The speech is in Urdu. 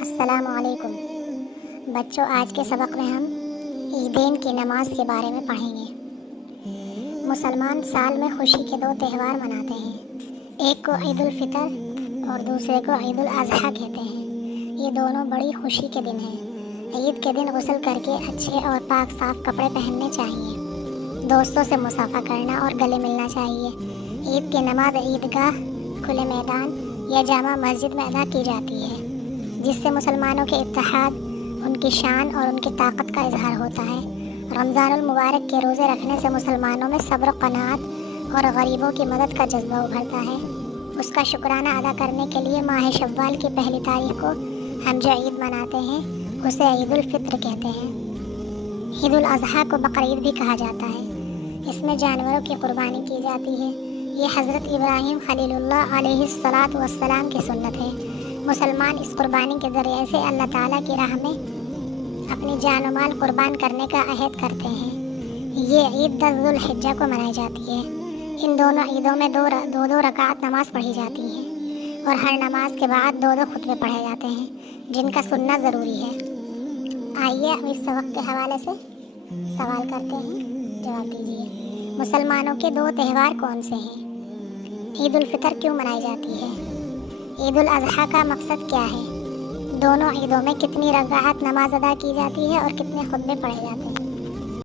السلام علیکم بچوں، آج کے سبق میں ہم عیدین کی نماز کے بارے میں پڑھیں گے۔ مسلمان سال میں خوشی کے دو تہوار مناتے ہیں، ایک کو عید الفطر اور دوسرے کو عید الاضحیٰ کہتے ہیں۔ یہ دونوں بڑی خوشی کے دن ہیں۔ عید کے دن غسل کر کے اچھے اور پاک صاف کپڑے پہننے چاہیے، دوستوں سے مصافحہ کرنا اور گلے ملنا چاہیے۔ عید کی نماز عیدگاہ، کھلے میدان یا جامع مسجد میں ادا کی جاتی ہے، جس سے مسلمانوں کے اتحاد، ان کی شان اور ان کی طاقت کا اظہار ہوتا ہے۔ رمضان المبارک کے روزے رکھنے سے مسلمانوں میں صبر و قناعت اور غریبوں کی مدد کا جذبہ ابھرتا ہے۔ اس کا شکرانہ ادا کرنے کے لیے ماہ شوال کی پہلی تاریخ کو ہم جو عید مناتے ہیں اسے عید الفطر کہتے ہیں۔ عید الاضحیٰ کو بقرعید بھی کہا جاتا ہے۔ اس میں جانوروں کی قربانی کی جاتی ہے۔ یہ حضرت ابراہیم خلیل اللہ علیہ السلام کی سنت ہے۔ مسلمان اس قربانی کے ذریعے سے اللہ تعالیٰ کی راہ میں اپنی جان و مال قربان کرنے کا عہد کرتے ہیں۔ یہ عید 10 ذو الحجہ کو منائی جاتی ہے۔ ان دونوں عیدوں میں دو رکعت نماز پڑھی جاتی ہے اور ہر نماز کے بعد دو خطبے پڑھے جاتے ہیں، جن کا سننا ضروری ہے۔ آئیے اب اس سبق کے حوالے سے سوال کرتے ہیں، جواب دیجیے۔ مسلمانوں کے دو تہوار کون سے ہیں؟ عید الفطر کیوں منائی جاتی ہے؟ عید الاضحیٰ کا مقصد کیا ہے؟ دونوں عیدوں میں کتنی رکعات نماز ادا کی جاتی ہے اور کتنے خطبے پڑھے جاتے ہیں؟